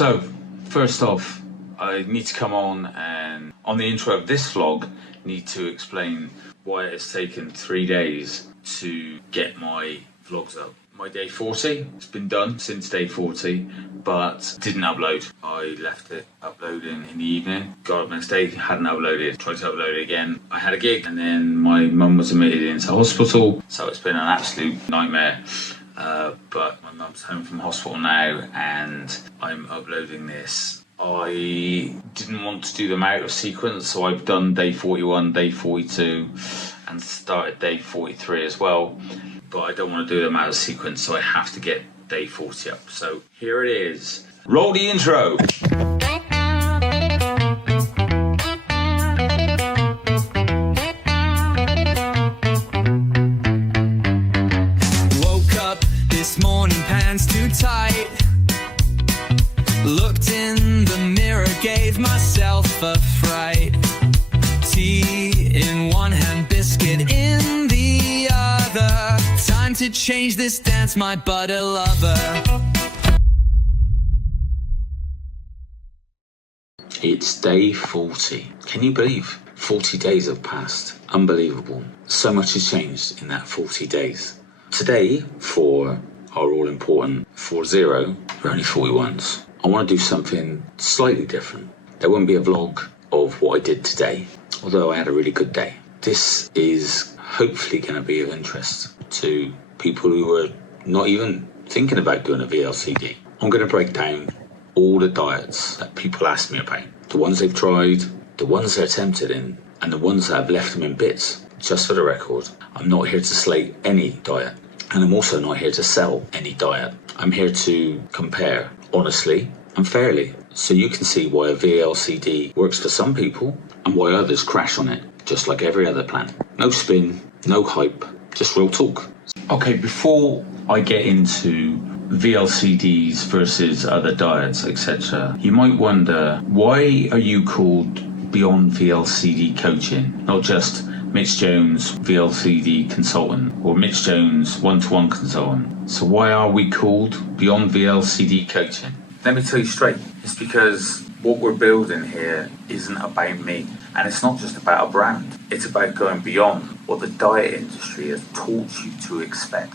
So, first off, I need to come on and, on the intro of this vlog, need to explain why it has taken 3 days to get my vlogs up. My day 40, it's been done since day 40, but didn't upload. I left it uploading in the evening, got up next day, hadn't uploaded, tried to upload it again. I had a gig and then my mum was admitted into hospital, so it's been an absolute nightmare. But my mum's home from hospital now and I'm uploading this. I didn't want to do them out of sequence, so I've done day 41, day 42 and started day 43 as well. But I don't want to do them out of sequence, so I have to get day 40 up. So here it is. Roll the intro! Woke up this morning, pants too tight. Looked in the mirror, gave myself a fright. Tea in one hand, biscuit in the other. Time to change this dance, my butter lover. It's day 40. Can you believe? 40 days have passed. Unbelievable. So much has changed in that 40 days. Today, for our all-important 40, we're only 41s. I want to do something slightly different. There won't be a vlog of what I did today, although I had a really good day. This is hopefully going to be of interest to people who are not even thinking about doing a VLCD. I'm going to break down all the diets that people ask me about. The ones they've tried, the ones they're tempted in, and the ones that have left them in bits. Just for the record, I'm not here to slate any diet, and I'm also not here to sell any diet. I'm here to compare honestly and fairly, so you can see why a VLCD works for some people and why others crash on it, just like every other plan. No spin, no hype, just real talk. Okay, before I get into VLCDs versus other diets, etc., you might wonder, why are you called Beyond VLCD Coaching, not just Mitch Jones VLCD Consultant or Mitch Jones One-to-One Consultant? So why are we called Beyond VLCD Coaching? Let me tell you straight, it's because what we're building here isn't about me, and it's not just about a brand. It's about going beyond what the diet industry has taught you to expect.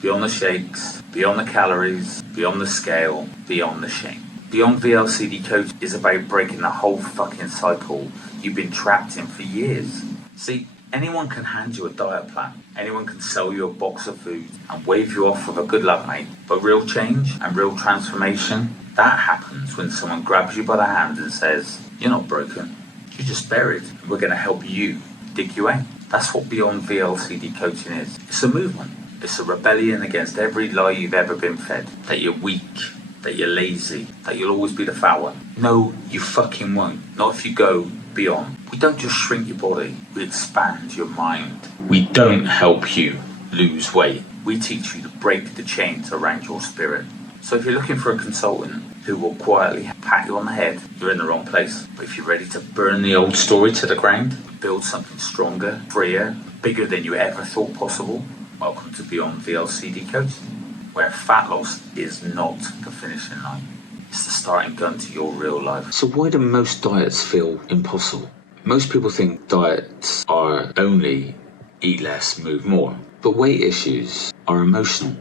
Beyond the shakes, beyond the calories, beyond the scale, beyond the shame. Beyond VLCD Coach is about breaking the whole fucking cycle you've been trapped in for years. See, anyone can hand you a diet plan, anyone can sell you a box of food and wave you off with a good luck mate, but real change and real transformation, that happens when someone grabs you by the hand and says, you're not broken, you're just buried, and we're going to help you dig you out. That's what Beyond VLCD Coaching is. It's a movement. It's a rebellion against every lie you've ever been fed, that you're weak, that you're lazy, that you'll always be the fat one. No, you fucking won't. Not if you go beyond. We don't just shrink your body, we expand your mind. We don't help you lose weight. We teach you to break the chains around your spirit. So if you're looking for a consultant who will quietly pat you on the head, you're in the wrong place. But if you're ready to burn the old story to the ground, build something stronger, freer, bigger than you ever thought possible, welcome to Beyond VLCD Coaching, where fat loss is not the finishing line. It's the starting gun to your real life. So why do most diets feel impossible? Most people think diets are only eat less, move more. But weight issues are emotional,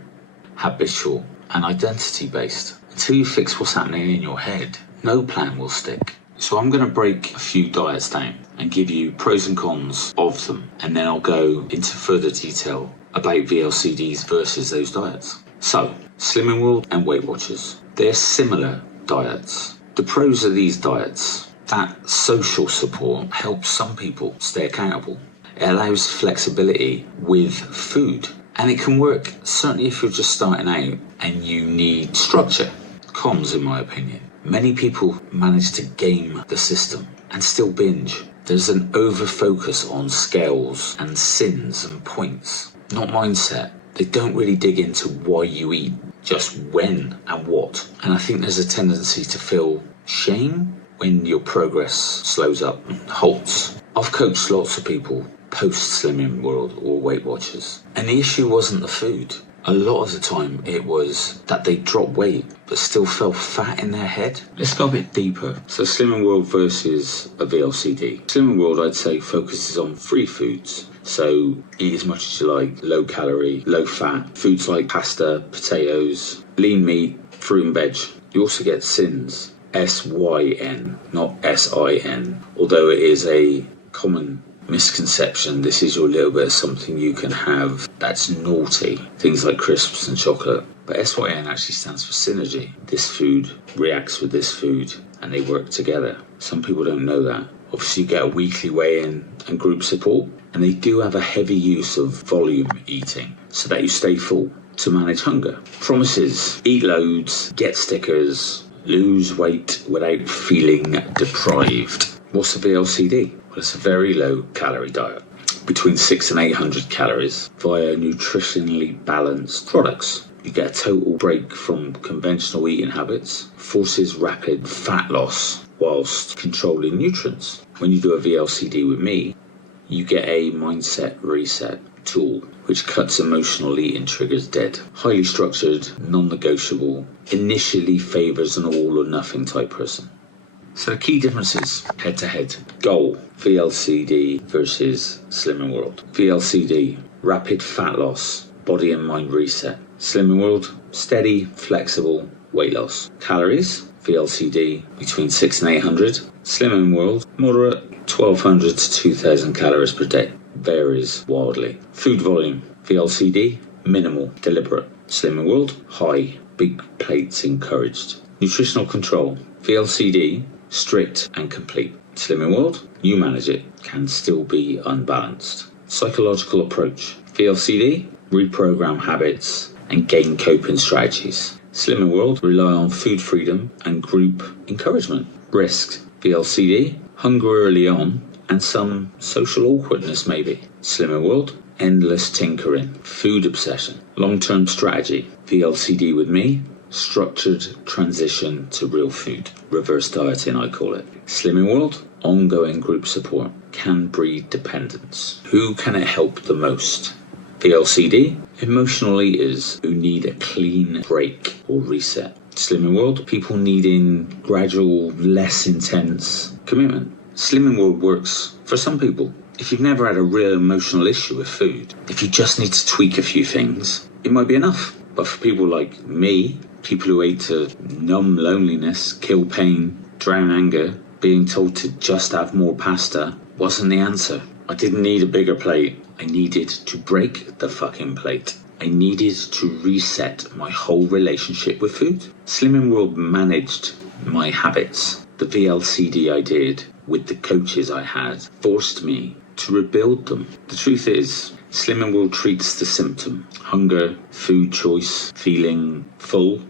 habitual, and identity based. Until you fix what's happening in your head, no plan will stick. So I'm going to break a few diets down and give you pros and cons of them, and then I'll go into further detail about VLCDs versus those diets. So, Slimming World and Weight Watchers, they're similar diets. The pros of these diets, that social support helps some people stay accountable. It allows flexibility with food, and it can work certainly if you're just starting out and you need structure. Cons, in my opinion, many people manage to game the system and still binge. There's an over focus on scales and sins and points, not mindset. They don't really dig into why you eat, just when and what. And I think there's a tendency to feel shame when your progress slows up and halts. I've coached lots of people post Slimming World or Weight Watchers, and the issue wasn't the food. A lot of the time it was that they dropped weight but still felt fat in their head. Let's go a bit deeper. So Slimming World versus a VLCD. Slimming World, I'd say, focuses on free foods. So eat as much as you like, low calorie, low fat, foods like pasta, potatoes, lean meat, fruit and veg. You also get SYNs, S-Y-N, not S-I-N. Although it is a common misconception, this is your little bit of something you can have that's naughty. Things like crisps and chocolate. But SYN actually stands for synergy. This food reacts with this food and they work together. Some people don't know that. Obviously you get a weekly weigh-in and group support. And they do have a heavy use of volume eating so that you stay full to manage hunger. Promises: eat loads, get stickers, lose weight without feeling deprived. What's a VLCD? Well, it's a very low calorie diet, between 600 and 800 calories via nutritionally balanced products. You get a total break from conventional eating habits, forces rapid fat loss whilst controlling nutrients. When you do a VLCD with me, you get a mindset reset tool which cuts emotional eating triggers dead. Highly structured, non-negotiable, initially favours an all or nothing type person. So key differences head to head. Goal: VLCD versus Slimming World. VLCD, rapid fat loss, body and mind reset. Slimming World, steady, flexible weight loss. Calories: VLCD between 600 and 800. Slimming World, moderate, 1200 to 2000 calories per day. Varies wildly. Food volume: VLCD, minimal, deliberate. Slimming World, high, big plates encouraged. Nutritional control: VLCD, strict and complete. Slimming World, you manage it, can still be unbalanced. Psychological approach: VLCD, reprogram habits and gain coping strategies. Slimming World, rely on food freedom and group encouragement. Risks: VLCD, hunger early on and some social awkwardness maybe. Slimming World, endless tinkering, food obsession. Long-term strategy: VLCD with me, structured transition to real food. Reverse dieting, I call it. Slimming World, ongoing group support, can breed dependence. Who can it help the most? VLCD, emotional eaters who need a clean break or reset. Slimming World, people needing gradual, less intense commitment. Slimming World works for some people. If you've never had a real emotional issue with food, if you just need to tweak a few things, it might be enough. But for people like me, people who ate to numb loneliness, kill pain, drown anger, being told to just have more pasta wasn't the answer. I didn't need a bigger plate. I needed to break the fucking plate. I needed to reset my whole relationship with food. Slimming World managed my habits. The VLCD I did with the coaches I had forced me to rebuild them. The truth is, Slimming World treats the symptom: hunger, food choice, feeling full.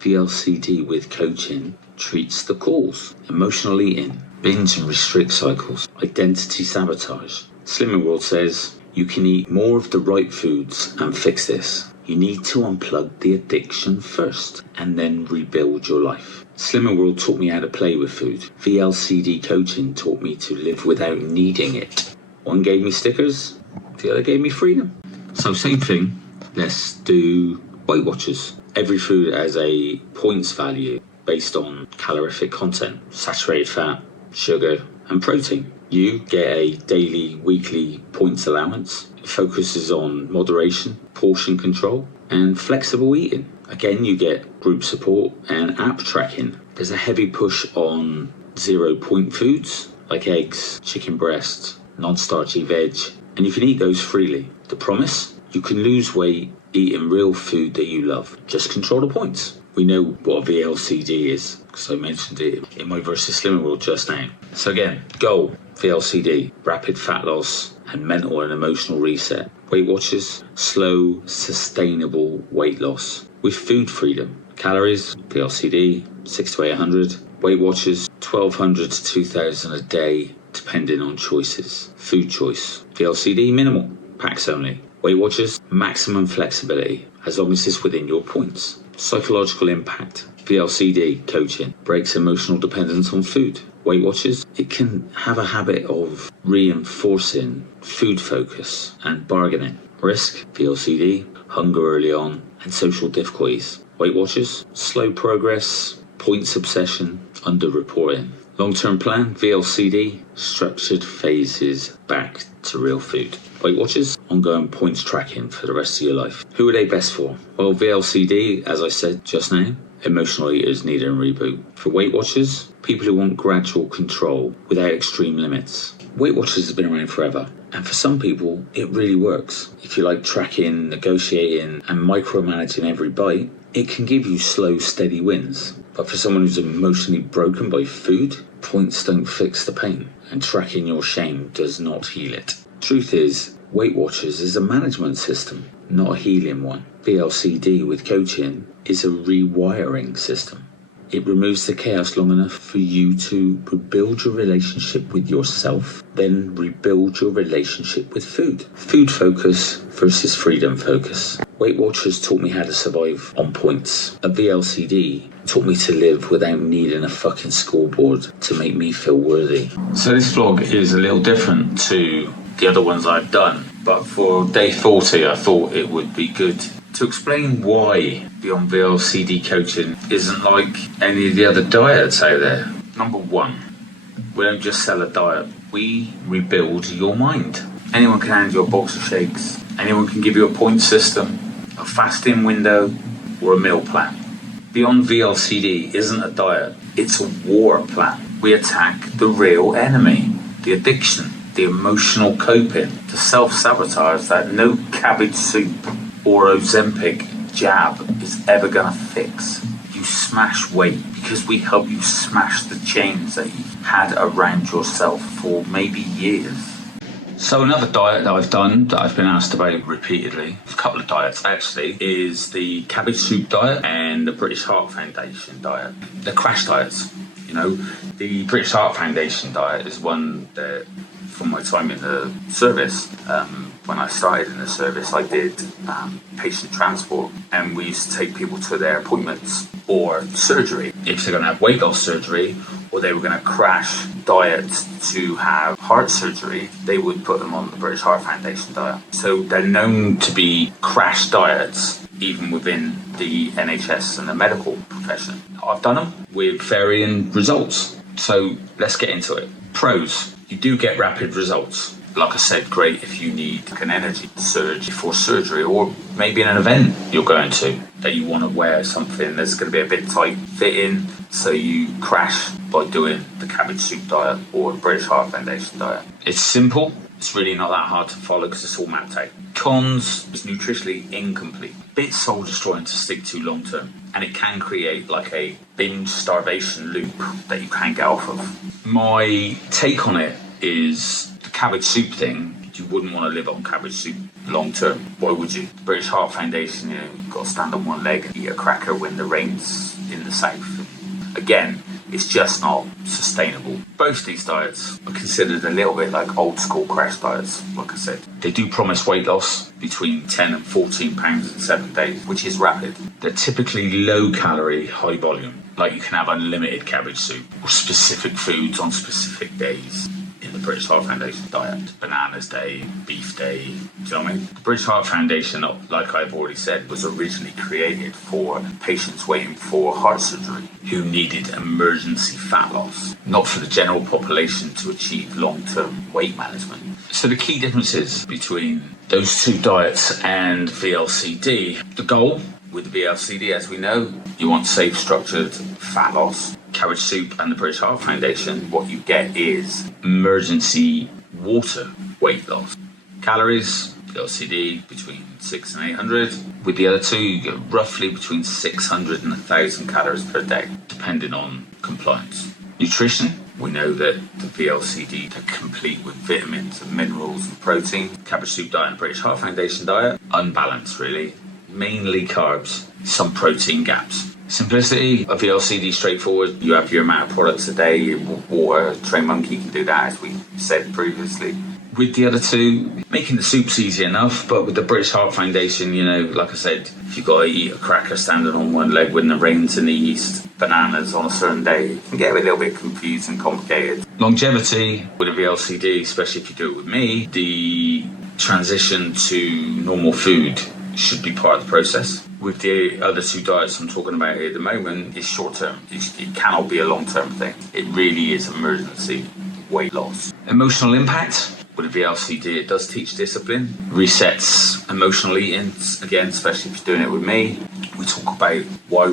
VLCD with coaching treats the cause: emotional eating, binge and restrict cycles, identity sabotage. Slimming World says you can eat more of the right foods and fix this. You need to unplug the addiction first and then rebuild your life. Slimming World taught me how to play with food. VLCD coaching taught me to live without needing it. One gave me stickers, the other gave me freedom. So same thing, let's do Weight Watchers. Every food has a points value based on calorific content, saturated fat, sugar and protein. You get a daily, weekly points allowance. It focuses on moderation, portion control and flexible eating. Again, you get group support and app tracking. There's a heavy push on 0 point foods like eggs, chicken breast, non-starchy veg, and you can eat those freely. The promise? You can lose weight eating real food that you love. Just control the points. We know what a VLCD is because I mentioned it in my versus Slimming World just now. So again, goal, VLCD, rapid fat loss and mental and emotional reset. Weight Watchers, slow, sustainable weight loss with food freedom. Calories, VLCD, 600 to 800. Weight Watchers, 1200 to 2000 a day, depending on choices. Food choice, VLCD, minimal, packs only. Weight Watchers, maximum flexibility, as long as it's within your points. Psychological impact, VLCD coaching, breaks emotional dependence on food. Weight Watchers, it can have a habit of reinforcing food focus and bargaining. Risk, VLCD, hunger early on, and social difficulties. Weight Watchers, slow progress, points obsession, underreporting. Long-term plan, VLCD, structured phases back to real food. Weight Watchers, ongoing points tracking for the rest of your life. Who are they best for? Well, VLCD, as I said just now, emotional eaters need a reboot. For Weight Watchers, people who want gradual control without extreme limits. Weight Watchers has been around forever, and for some people, it really works. If you like tracking, negotiating, and micromanaging every bite, it can give you slow, steady wins. But for someone who's emotionally broken by food, points don't fix the pain, and tracking your shame does not heal it. Truth is, Weight Watchers is a management system, not a healing one. VLCD with coaching is a rewiring system. It removes the chaos long enough for you to rebuild your relationship with yourself, then rebuild your relationship with food. Food focus versus freedom focus. Weight Watchers taught me how to survive on points. A VLCD taught me to live without needing a fucking scoreboard to make me feel worthy. So this vlog is a little different to the other ones I've done, but for day 40 I thought it would be good to explain why Beyond VLCD coaching isn't like any of the other diets out there. Number one, we don't just sell a diet, we rebuild your mind. Anyone can hand you a box of shakes, anyone can give you a point system, a fasting window, or a meal plan. Beyond VLCD isn't a diet, it's a war plan. We attack the real enemy, the addiction, the emotional coping, the self-sabotage that no cabbage soup or Ozempic jab is ever gonna fix. You smash weight because we help you smash the chains that you've had around yourself for maybe years. So another diet that I've done that I've been asked about repeatedly, a couple of diets actually, is the Cabbage soup diet and the British Heart Foundation diet. The crash diets, you know. The British Heart Foundation diet is one that from my time in the service, when I started in the service, I did patient transport, and we used to take people to their appointments or surgery. If they're going to have weight loss surgery or they were going to crash diet to have heart surgery, they would put them on the British Heart Foundation diet. So they're known to be crash diets even within the NHS and the medical profession. I've done them with varying results. So let's get into it. Pros. You do get rapid results. Like I said, great if you need an energy surge before surgery, or maybe in an event you're going to that you want to wear something that's going to be a bit tight fitting, so you crash by doing the Cabbage soup diet or the British Heart Foundation diet. It's simple. It's really not that hard to follow because it's all mapped out. Cons, it's nutritionally incomplete. Bit soul destroying to stick to long term, and it can create like a binge starvation loop that you can't get off of. My take on it is the Cabbage soup thing. You wouldn't want to live on cabbage soup long term. Why would you? The British Heart Foundation, you've got to stand on one leg and eat a cracker when the rain's in the south. Again, it's just not sustainable. Both these diets are considered a little bit like old school crash diets, like I said. They do promise weight loss between 10 and 14 pounds in 7 days, which is rapid. They're typically low calorie, high volume. Like you can have unlimited cabbage soup or specific foods on specific days in the British Heart Foundation diet. Bananas day, beef day, do you know what I mean? The British Heart Foundation, like I've already said, was originally created for patients waiting for heart surgery who needed emergency fat loss, not for the general population to achieve long-term weight management. So the key differences between those two diets and VLCD, the goal with the VLCD, as we know, you want safe, structured fat loss. Cabbage soup and the British Heart Foundation, what you get is emergency water weight loss. Calories, VLCD, between 6 and 800. With the other two, you get roughly between 600 and 1,000 calories per day, depending on compliance. Nutrition, we know that the VLCD are complete with vitamins and minerals and protein. Cabbage soup diet and British Heart Foundation diet, unbalanced really. Mainly carbs, some protein gaps. Simplicity, a VLCD straightforward. You have your amount of products a day, water, Train Monkey can do that as we said previously. With the other two, making the soup's easy enough, but with the British Heart Foundation, you know, like I said, if you've got to eat a cracker standing on one leg when the rain's in the east, bananas on a certain day, it can get a little bit confused and complicated. Longevity with a VLCD, especially if you do it with me, the transition to normal food should be part of the process. With the other two diets I'm talking about here at the moment, it's short term. It cannot be a long term thing. It really is emergency weight loss. Emotional impact. With a VLCD, it does teach discipline, resets emotional eating, again, especially if you're doing it with me. We talk about why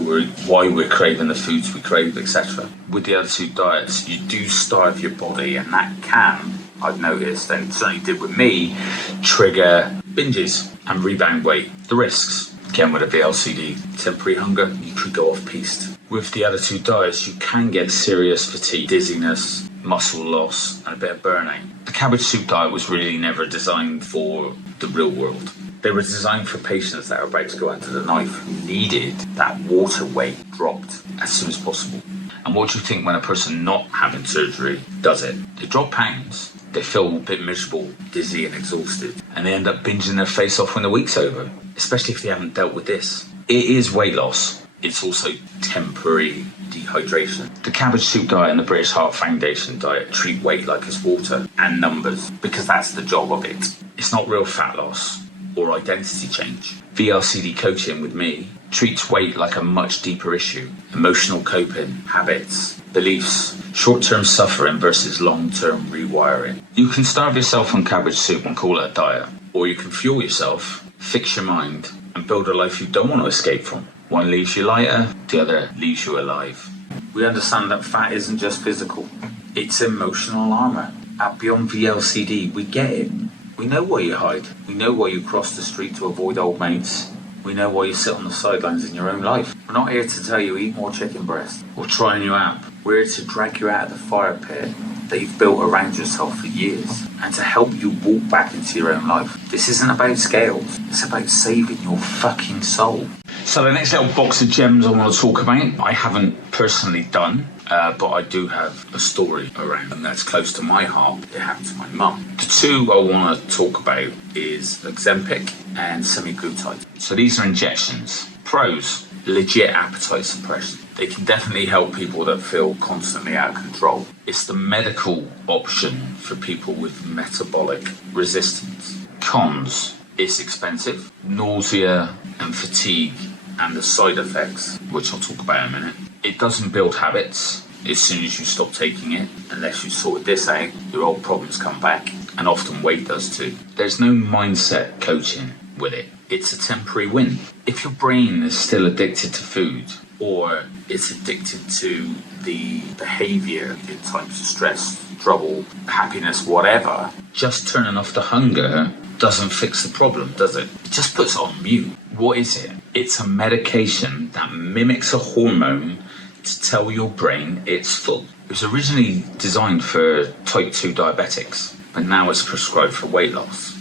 we're craving the foods we crave, etc. With the other two diets, you do starve your body, and that can, I've noticed, and certainly did with me, trigger binges and rebound weight. The risks, again with a VLCD, temporary hunger, you could go off-piste. With the other two diets, you can get serious fatigue, dizziness, muscle loss, and a bit of burnout. The cabbage soup diet was really never designed for the real world. They were designed for patients that are about to go under the knife who needed that water weight dropped as soon as possible. And what do you think when a person not having surgery does it? They drop pounds, they feel a bit miserable, dizzy and exhausted, and they end up binging their face off when the week's over, especially if they haven't dealt with this. It is weight loss. It's also temporary dehydration. The cabbage soup diet and the British Heart Foundation diet treat weight like it's water and numbers, because that's the job of it. It's not real fat loss or identity change. VLCD coaching with me treats weight like a much deeper issue. Emotional coping, habits, beliefs, short-term suffering versus long-term rewiring. You can starve yourself on cabbage soup and call it a diet, or you can fuel yourself, fix your mind, and build a life you don't want to escape from. One leaves you lighter, the other leaves you alive. We understand that fat isn't just physical, it's emotional armour. At Beyond VLCD, we get it. We know why you hide. We know why you cross the street to avoid old mates. We know why you sit on the sidelines in your own life. We're not here to tell you eat more chicken breast or try a new app. We're here to drag you out of the fire pit that you've built around yourself for years and to help you walk back into your own life. This isn't about scales. It's about saving your fucking soul. So the next little box of gems I want to talk about, I haven't personally done, but I do have a story around them that's close to my heart. It happened to my mum. The two I want to talk about is Ozempic and semaglutide. So these are injections. Pros, legit appetite suppression. They can definitely help people that feel constantly out of control. It's the medical option for people with metabolic resistance. Cons, it's expensive, nausea and fatigue, and the side effects, which I'll talk about in a minute. It doesn't build habits. As soon as you stop taking it, unless you sorted this out, your old problems come back, and often weight does too. There's no mindset coaching with it. It's a temporary win. If your brain is still addicted to food, or it's addicted to the behaviour in times of stress, trouble, happiness, whatever, just turning off the hunger doesn't fix the problem, does it? It just puts it on mute. What is it? It's a medication that mimics a hormone to tell your brain it's full. It was originally designed for type 2 diabetics, but now it's prescribed for weight loss.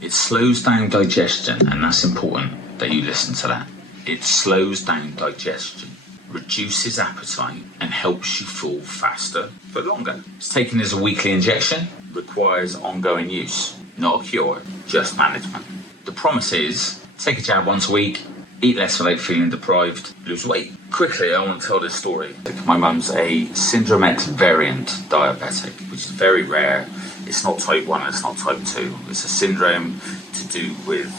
It slows down digestion, and that's important that you listen to that. It slows down digestion, reduces appetite, and helps you fall faster for longer. It's taken as a weekly injection, requires ongoing use, not a cure, just management. The promise is, take a jab once a week, eat less without feeling deprived, lose weight. Quickly, I want to tell this story. My mum's a Syndrome X variant diabetic, which is very rare. It's not type 1, it's not type 2. It's a syndrome to do with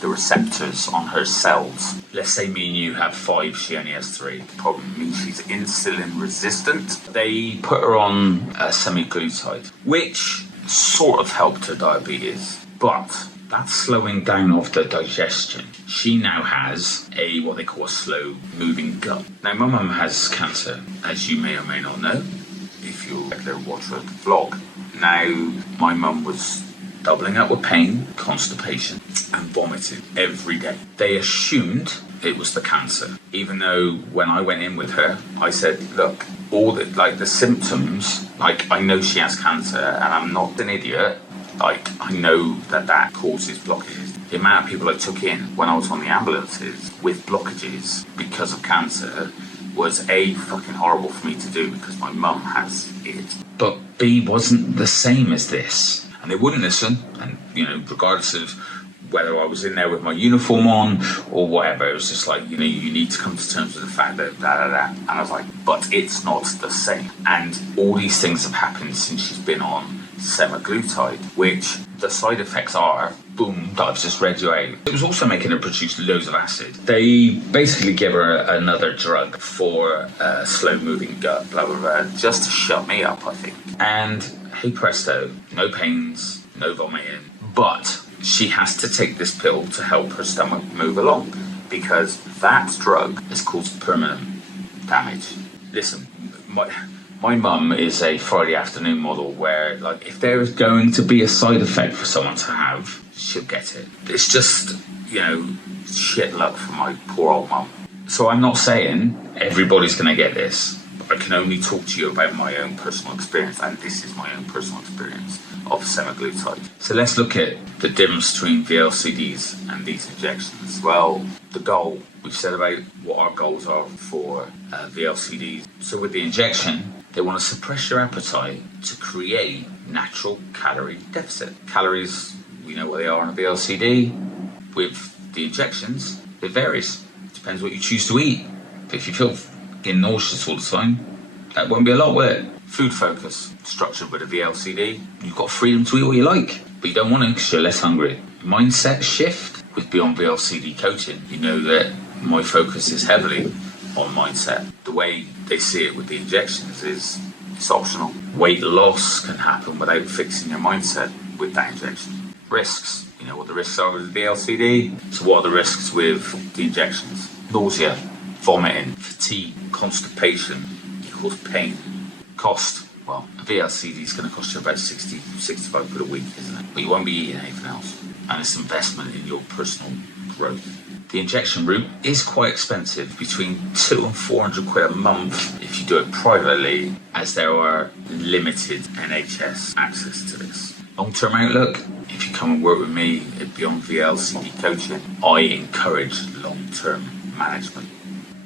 the receptors on her cells. Let's say me and you have 5, she only has 3. Problem means she's insulin resistant. They put her on semaglutide, which sort of helped her diabetes, but that's slowing down of the digestion. She now has what they call a slow moving gut. Now my mum has cancer, as you may or may not know, if you're a regular watcher of the vlog. Now my mum was doubling up with pain, constipation and vomiting every day. They assumed it was the cancer, even though when I went in with her, I said, look, all the symptoms, I know she has cancer and I'm not an idiot. I know that causes blockages. The amount of people I took in when I was on the ambulances with blockages because of cancer was A, fucking horrible for me to do because my mum has it. But B, wasn't the same as this. And they wouldn't listen, and regardless of whether I was in there with my uniform on or whatever, it was just like, you need to come to terms with the fact that And I was like, but it's not the same. And all these things have happened since she's been on semaglutide, which the side effects are, boom, that I've just read you out. It was also making her produce loads of acid. They basically give her another drug for slow-moving gut, blah, blah, blah, just to shut me up, I think. And hey presto, no pains, no vomiting, but she has to take this pill to help her stomach move along, because that drug is caused permanent damage. Listen, my mum is a Friday afternoon model where, like, if there is going to be a side effect for someone to have, she'll get it. It's just, shit luck for my poor old mum. So I'm not saying everybody's going to get this. I can only talk to you about my own personal experience, and this is my own personal experience of semaglutide. So let's look at the difference between VLCDs and these injections. Well, the goal, we've said about what our goals are for VLCDs. So with the injection, they want to suppress your appetite to create natural calorie deficit. Calories, we know what they are on a VLCD. With the injections, it varies. Depends what you choose to eat. If you feel getting nauseous all the time, that won't be a lot, will it? Food focus, structured with a VLCD. You've got freedom to eat what you like, but you don't want to because you're less hungry. Mindset shift with Beyond VLCD coaching. You know that my focus is heavily on mindset. The way they see it with the injections is it's optional. Weight loss can happen without fixing your mindset with that injection. Risks. You know what the risks are with the VLCD? So what are the risks with the injections? Nausea, vomiting, fatigue, constipation equals pain. Cost, well, a VLCD is going to cost you about 65 quid a week, isn't it? But you won't be eating anything else. And it's investment in your personal growth. The injection route is quite expensive, between 200 and 400 quid a month if you do it privately, as there are limited NHS access to this. Long-term outlook, if you come and work with me at Beyond VLCD Coaching, I encourage long-term management.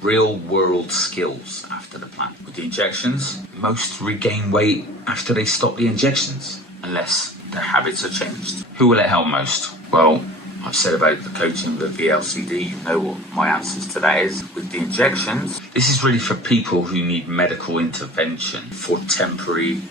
Real-world skills after the plan. With the injections, most regain weight after they stop the injections, unless their habits are changed. Who will it help most? Well, I've said about the coaching with VLCD, you know what my answers to that is. With the injections, this is really for people who need medical intervention for temporary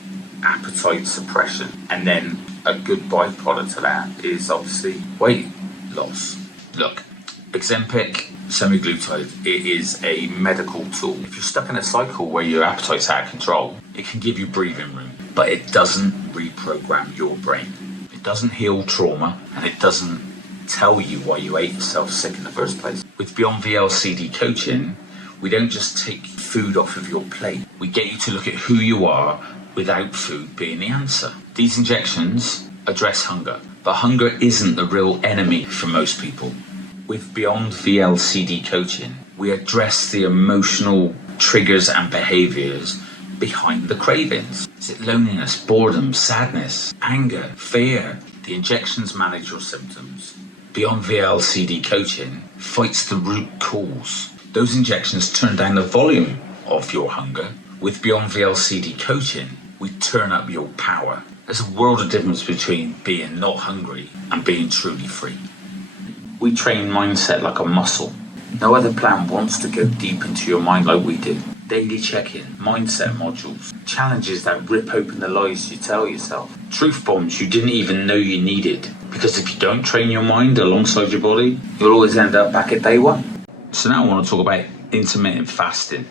appetite suppression. And then a good byproduct of that is obviously weight loss. Look, Ozempic, semaglutide, it is a medical tool. If you're stuck in a cycle where your appetite's out of control, it can give you breathing room, but it doesn't reprogram your brain. It doesn't heal trauma, and it doesn't tell you why you ate yourself sick in the first place. With Beyond VLCD coaching, we don't just take food off of your plate. We get you to look at who you are without food being the answer. These injections address hunger, but hunger isn't the real enemy for most people. With Beyond VLCD coaching, we address the emotional triggers and behaviors behind the cravings. Is it loneliness, boredom, sadness, anger, fear? The injections manage your symptoms. Beyond VLCD coaching fights the root cause. Those injections turn down the volume of your hunger. With Beyond VLCD coaching, we turn up your power. There's a world of difference between being not hungry and being truly free. We train mindset like a muscle. No other plan wants to go deep into your mind like we do. Daily check-in, mindset modules, challenges that rip open the lies you tell yourself, truth bombs you didn't even know you needed. Because if you don't train your mind alongside your body, you'll always end up back at day one. So now I want to talk about intermittent fasting.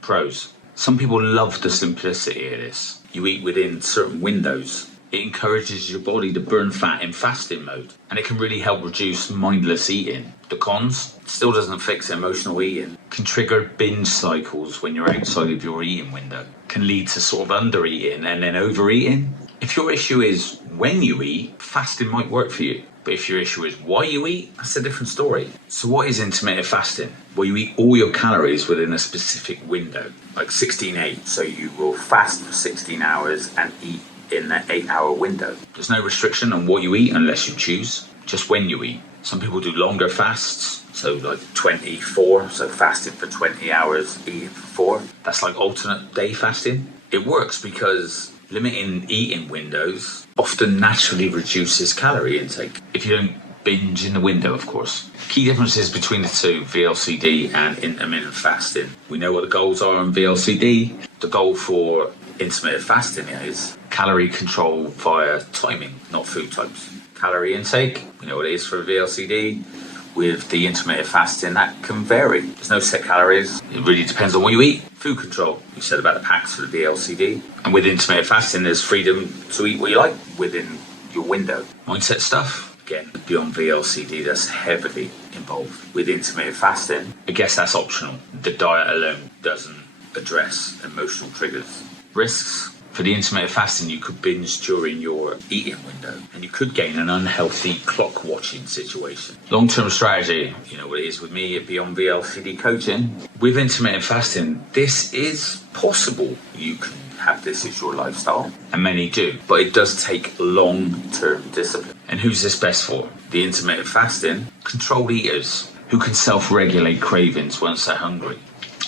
Pros. Some people love the simplicity of this. You eat within certain windows. It encourages your body to burn fat in fasting mode, and it can really help reduce mindless eating. The cons, it still doesn't fix emotional eating. Can trigger binge cycles when you're outside of your eating window. Can lead to sort of under-eating and then overeating. If your issue is when you eat, fasting might work for you. But if your issue is why you eat, that's a different story. So what is intermittent fasting? Well, you eat all your calories within a specific window, like 16-8. So you will fast for 16 hours and eat in that 8-hour window. There's no restriction on what you eat unless you choose, just when you eat. Some people do longer fasts, so like 24, so fasting for 20 hours, eating for 4. That's like alternate day fasting. It works because limiting eating windows often naturally reduces calorie intake. If you don't binge in the window, of course. Key differences between the two, VLCD and intermittent fasting. We know what the goals are on VLCD. The goal for intermittent fasting is Calorie control via timing, not food types. Calorie intake, we know what it is for a VLCD. With the intermittent fasting, that can vary. There's no set calories. It really depends on what you eat. Food control, you said about the packs for the VLCD. And with intermittent fasting, there's freedom to eat what you like within your window. Mindset stuff, again, beyond VLCD, that's heavily involved. With intermittent fasting, I guess that's optional. The diet alone doesn't address emotional triggers. Risks. For the intermittent fasting, you could binge during your eating window and you could gain an unhealthy clock watching situation. Long-term strategy, you know what it is with me at Beyond VLCD Coaching. With intermittent fasting, this is possible. You can have this as your lifestyle, and many do, but it does take long-term discipline. And who's this best for? The intermittent fasting, controlled eaters who can self-regulate cravings once they're hungry.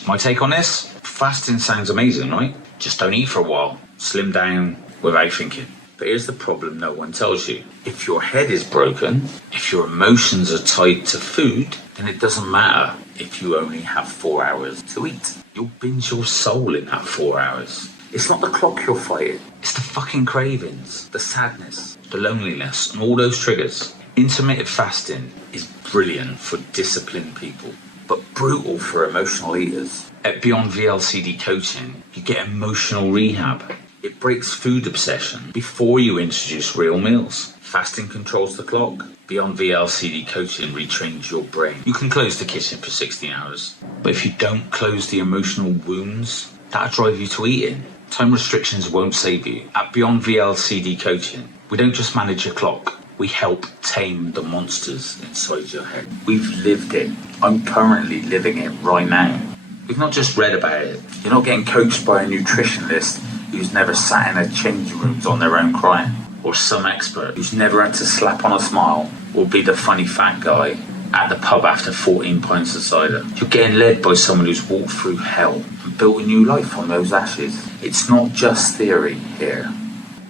My take on this? Fasting sounds amazing, right? Just don't eat for a while. Slim down without thinking. But here's the problem no one tells you. If your head is broken, if your emotions are tied to food, then it doesn't matter if you only have 4 hours to eat. You'll binge your soul in that 4 hours. It's not the clock you're fighting. It's the fucking cravings, the sadness, the loneliness, and all those triggers. Intermittent fasting is brilliant for disciplined people, but brutal for emotional eaters. At Beyond VLCD Coaching, you get emotional rehab. It breaks food obsession before you introduce real meals. Fasting controls the clock. Beyond VLCD Coaching retrains your brain. You can close the kitchen for 16 hours, but if you don't close the emotional wounds, that'll drive you to eating. Time restrictions won't save you. At Beyond VLCD Coaching, we don't just manage your clock. We help tame the monsters inside your head. We've lived it. I'm currently living it right now. We've not just read about it. You're not getting coached by a nutritionist who's never sat in a changing rooms on their own crying, or some expert who's never had to slap on a smile or be the funny fat guy at the pub after 14 pints of cider. You're getting led by someone who's walked through hell and built a new life on those ashes. It's not just theory here.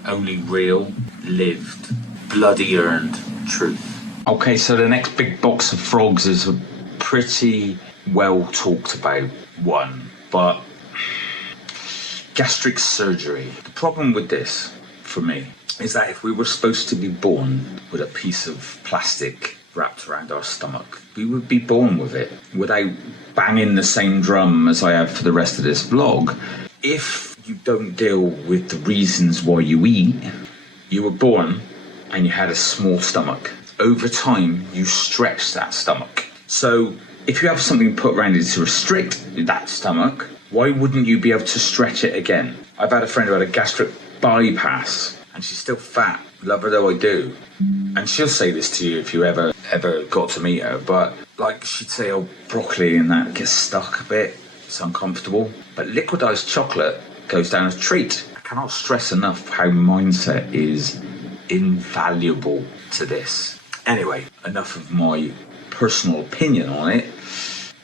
Only real, lived, bloody earned truth. Okay, so the next big box of frogs is a pretty well talked about one, but gastric surgery. The problem with this, for me, is that if we were supposed to be born with a piece of plastic wrapped around our stomach, we would be born with it without banging the same drum as I have for the rest of this vlog. If you don't deal with the reasons why you eat, you were born and you had a small stomach. Over time, you stretch that stomach. So if you have something put around it to restrict that stomach, why wouldn't you be able to stretch it again? I've had a friend who had a gastric bypass and she's still fat. Love her though I do. And she'll say this to you if you ever got to meet her, but like she'd say, oh, broccoli and that gets stuck a bit. It's uncomfortable. But liquidized chocolate goes down a treat. I cannot stress enough how mindset is invaluable to this. Anyway, enough of my personal opinion on it.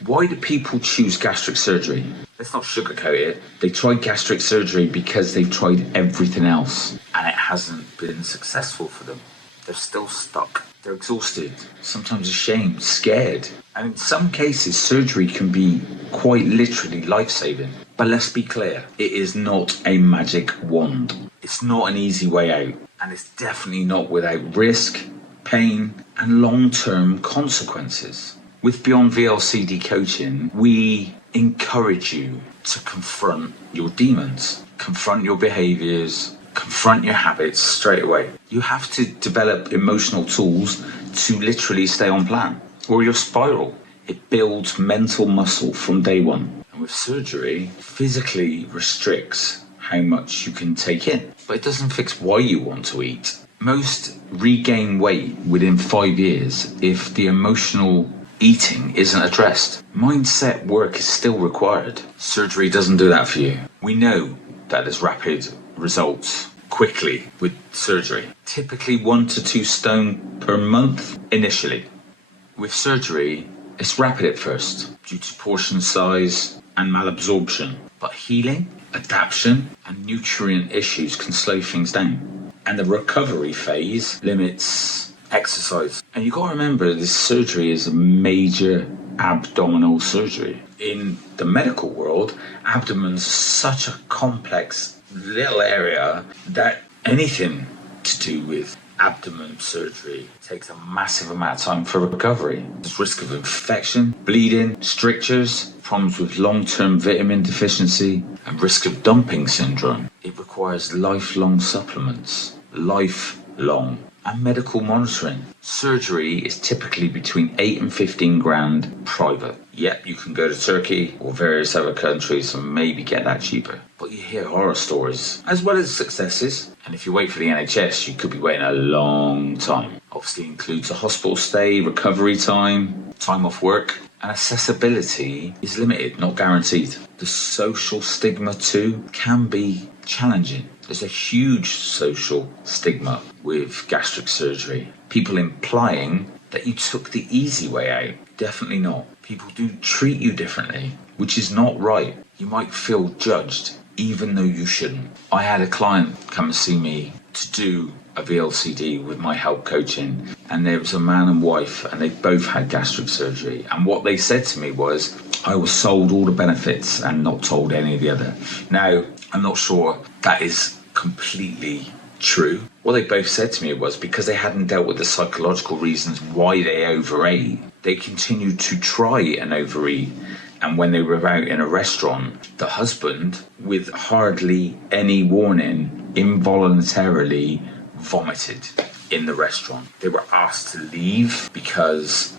Why do people choose gastric surgery? Let's not sugarcoat it. They tried gastric surgery because they've tried everything else and it hasn't been successful for them. They're still stuck. They're exhausted, sometimes ashamed, scared. And in some cases, surgery can be quite literally life-saving. But let's be clear, it is not a magic wand. It's not an easy way out. And it's definitely not without risk, pain, and long-term consequences. With Beyond VLCD Coaching, we encourage you to confront your demons, confront your behaviors, confront your habits straight away. You have to develop emotional tools to literally stay on plan, or you'll spiral. It builds mental muscle from day one. And with surgery, physically restricts how much you can take in, but it doesn't fix why you want to eat. Most regain weight within 5 years if the emotional eating isn't addressed. Mindset work is still required. Surgery doesn't do that for you. We know that there's rapid results quickly with surgery. Typically 1 to 2 stone per month initially. With surgery, it's rapid at first due to portion size and malabsorption. But healing, adaptation, and nutrient issues can slow things down. And the recovery phase limits exercise. And you got to remember, this surgery is a major abdominal surgery. In the medical world, abdomen's such a complex little area that Anything to do with abdomen surgery takes a massive amount of time for recovery. There's risk of infection, bleeding, strictures, problems with long-term vitamin deficiency, and risk of dumping syndrome. It requires lifelong supplements, and medical monitoring. Surgery is typically between 8 and 15 grand private. Yep, you can go to Turkey or various other countries and maybe get that cheaper. But you hear horror stories as well as successes. And if you wait for the NHS, you could be waiting a long time. Obviously includes a hospital stay, recovery time, time off work. And accessibility is limited, not guaranteed. The social stigma too can be challenging. There's a huge social stigma with gastric surgery. People implying that you took the easy way out. Definitely not. People do treat you differently, which is not right. You might feel judged, even though you shouldn't. I had a client come and see me to do a VLCD with my help coaching, and there was a man and wife, and they both had gastric surgery. And what they said to me was, I was sold all the benefits and not told any of the other. Now, I'm not sure that is completely true. What they both said to me was because they hadn't dealt with the psychological reasons why they overate, they continued to try and overeat. And when they were out in a restaurant, the husband, with hardly any warning, involuntarily vomited in the restaurant. They were asked to leave because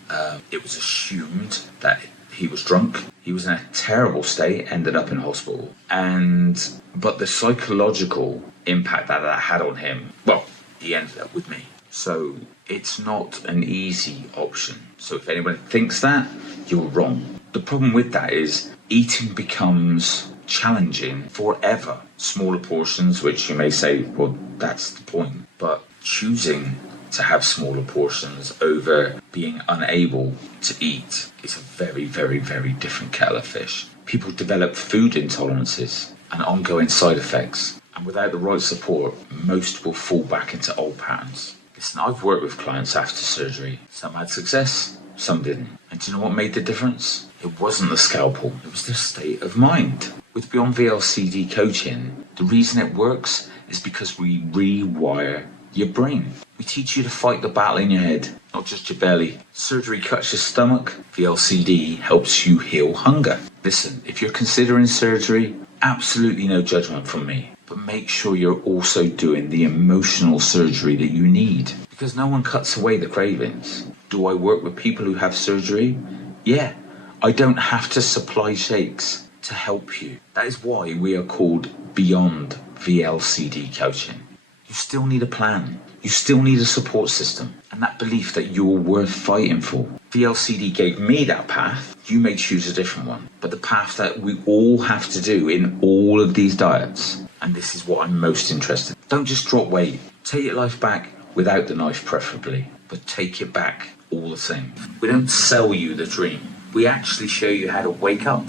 it was assumed that he was drunk. He was in a terrible state, ended up in hospital. But the psychological impact that had on him, well, he ended up with me. So it's not an easy option. So if anyone thinks that, you're wrong. The problem with that is eating becomes challenging forever. Smaller portions, which you may say, well, that's the point. But choosing to have smaller portions over being unable to eat is a very, very, very different kettle of fish. People develop food intolerances and ongoing side effects. And without the right support, most will fall back into old patterns. Listen, I've worked with clients after surgery. Some had success, some didn't. And do you know what made the difference? It wasn't the scalpel, it was their state of mind. With Beyond VLCD coaching, the reason it works is because we rewire your brain. We teach you to fight the battle in your head, not just your belly. Surgery cuts your stomach. VLCD helps you heal hunger. Listen, if you're considering surgery, absolutely no judgment from me. But make sure you're also doing the emotional surgery that you need. Because no one cuts away the cravings. Do I work with people who have surgery? Yeah. I don't have to supply shakes to help you. That is why we are called Beyond VLCD coaching. You still need a plan. You still need a support system. And that belief that you're worth fighting for. VLCD gave me that path. You may choose a different one. But the path that we all have to do in all of these diets. And this is what I'm most interested in. Don't just drop weight. Take your life back without the knife preferably. But take it back all the same. We don't sell you the dream. We actually show you how to wake up.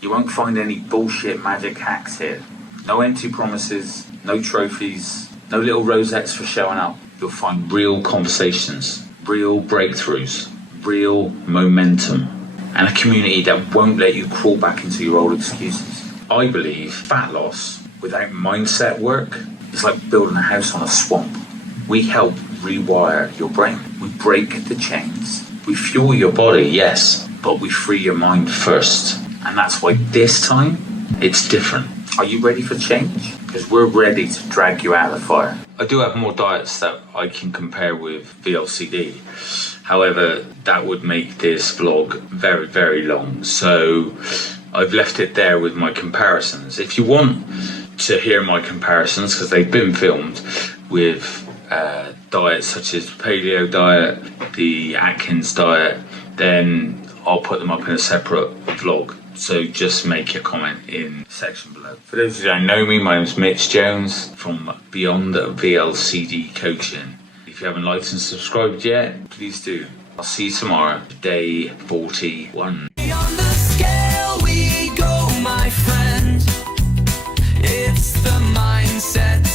You won't find any bullshit magic hacks here. No empty promises, no trophies, no little rosettes for showing up. You'll find real conversations, real breakthroughs, real momentum, and a community that won't let you crawl back into your old excuses. I believe fat loss without mindset work is like building a house on a swamp. We help rewire your brain. We break the chains. We fuel your body, yes, but we free your mind first. And that's why this time, it's different. Are you ready for change? Because we're ready to drag you out of the fire. I do have more diets that I can compare with VLCD. However, that would make this vlog very, very long. So I've left it there with my comparisons. If you want to hear my comparisons, because they've been filmed with diets such as paleo diet, the Atkins diet, then I'll put them up in a separate vlog. So just make a comment in the section below. For those who don't know me, my name's Mitch Jones from Beyond VLCD Coaching. If you haven't liked and subscribed yet, please do. I'll see you tomorrow, day 41. Beyond the scale we go, my friend. It's the mindset